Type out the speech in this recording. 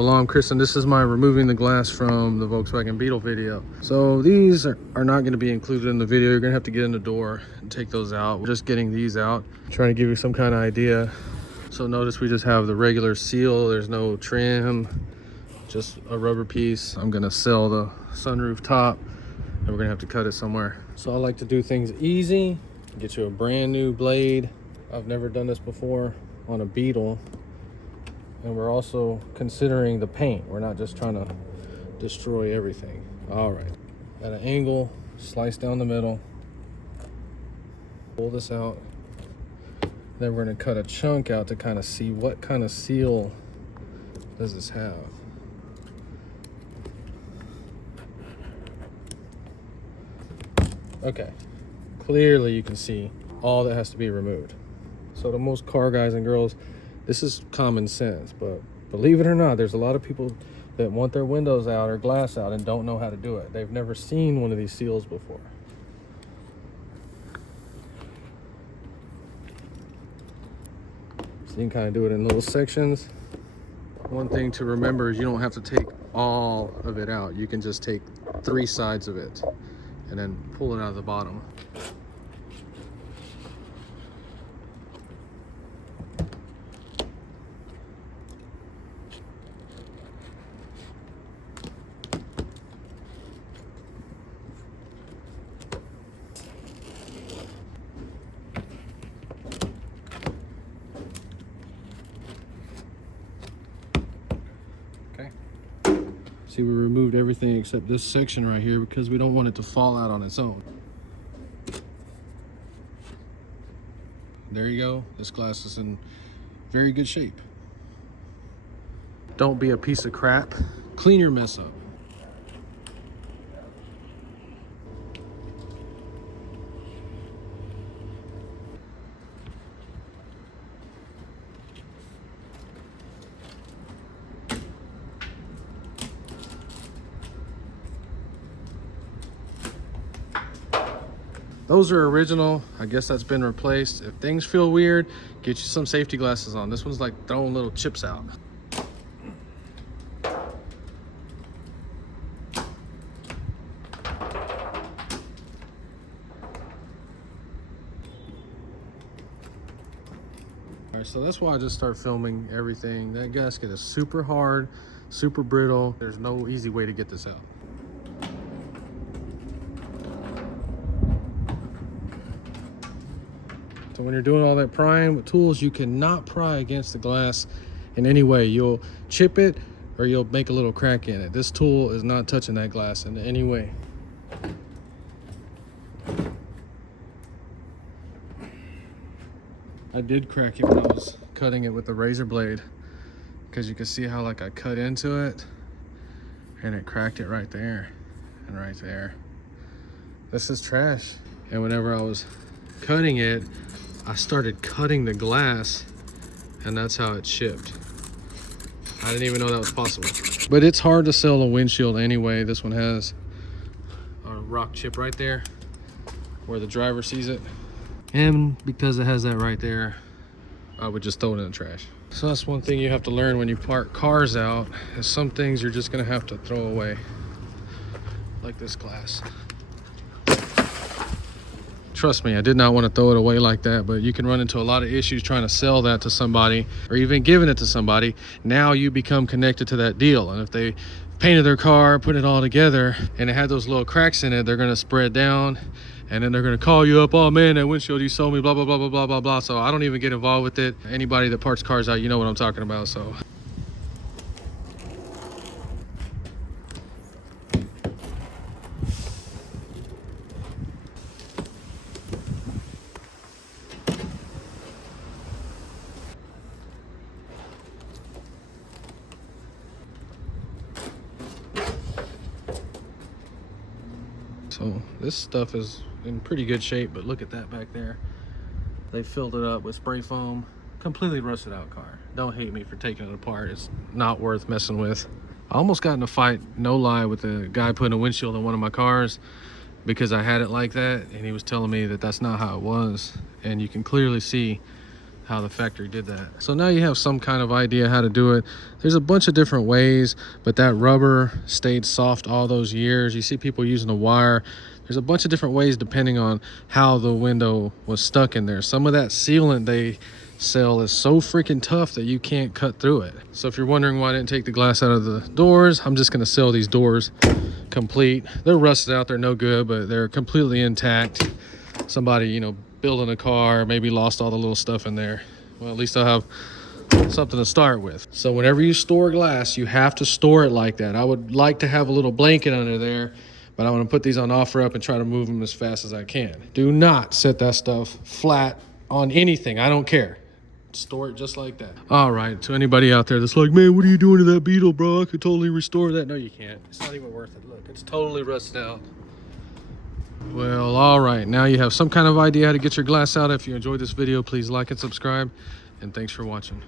Well, I'm Chris, and this is my removing the glass from the Volkswagen Beetle video. So these are not going to be included in the video. You're going to have to get in the door and take those out. We're just getting these out, trying to give you some kind of idea. So notice we just have the regular seal. There's no trim, just a rubber piece. I'm going to sell the sunroof top, and we're going to have to cut it somewhere. So I like to do things easy. Get you a brand new blade. I've never done this before on a Beetle. And we're also considering the paint. We're not just trying to destroy everything. All right, at an angle, slice down the middle, pull this out. Then we're gonna cut a chunk out to kind of see what kind of seal does this have. Okay, clearly you can see all that has to be removed. So to most car guys and girls, this is common sense, but believe it or not, there's a lot of people that want their windows out or glass out and don't know how to do it. They've never seen one of these seals before. So you can kind of do it in little sections. One thing to remember is you don't have to take all of it out. You can just take 3 sides of it and then pull it out of the bottom. See, we removed everything except this section right here because we don't want it to fall out on its own. There you go. This glass is in very good shape. Don't be a piece of crap. Clean your mess up. Those are original. I guess that's been replaced. If things feel weird, get you some safety glasses on. This one's like throwing little chips out. All right, so that's why I just start filming everything. That gasket is super hard, super brittle. There's no easy way to get this out. So when you're doing all that prying with tools, you cannot pry against the glass in any way. You'll chip it or you'll make a little crack in it. This tool is not touching that glass in any way. I did crack it when I was cutting it with the razor blade, because you can see how like I cut into it and it cracked it right there and right there. This is trash. And whenever I was cutting it, I started cutting the glass, and that's how it shipped. I didn't even know that was possible. But it's hard to sell a windshield anyway. This one has a rock chip right there where the driver sees it. And because it has that right there, I would just throw it in the trash. So that's one thing you have to learn when you park cars out, is some things you're just gonna have to throw away. Like this glass. Trust me, I did not want to throw it away like that, but you can run into a lot of issues trying to sell that to somebody or even giving it to somebody. Now you become connected to that deal. And if they painted their car, put it all together, and it had those little cracks in it, they're going to spread down, and then they're going to call you up, oh man, that windshield you sold me, blah, blah, blah, blah, blah, blah, blah. So I don't even get involved with it. Anybody that parts cars out, you know what I'm talking about. So So this stuff is in pretty good shape, but look at that back there. They filled it up with spray foam. Completely rusted out car. Don't hate me for taking it apart. It's not worth messing with. I almost got in a fight, no lie, with the guy putting a windshield in one of my cars because I had it like that, and he was telling me that that's not how it was. And you can clearly see how the factory did that. So now you have some kind of idea how to do it. There's a bunch of different ways, but that rubber stayed soft all those years. You see people using a wire. There's a bunch of different ways depending on how the window was stuck in there. Some of that sealant they sell is so freaking tough that you can't cut through it. So if you're wondering why I didn't take the glass out of the doors, I'm just gonna sell these doors complete. They're rusted out, they're no good, but they're completely intact. Somebody, you know, building a car, maybe lost all the little stuff in there. Well, at least I'll have something to start with. So whenever you store glass, you have to store it like that. I would like to have a little blanket under there, but I'm gonna put these on offer up and try to move them as fast as I can. Do not set that stuff flat on anything, I don't care. Store it just like that. All right, to anybody out there that's like, man, what are you doing to that Beetle, bro? I could totally restore that. No, you can't. It's not even worth it. Look, it's totally rusted out. Well, all right, now you have some kind of idea how to get your glass out. If you enjoyed this video, please like and subscribe, and thanks for watching.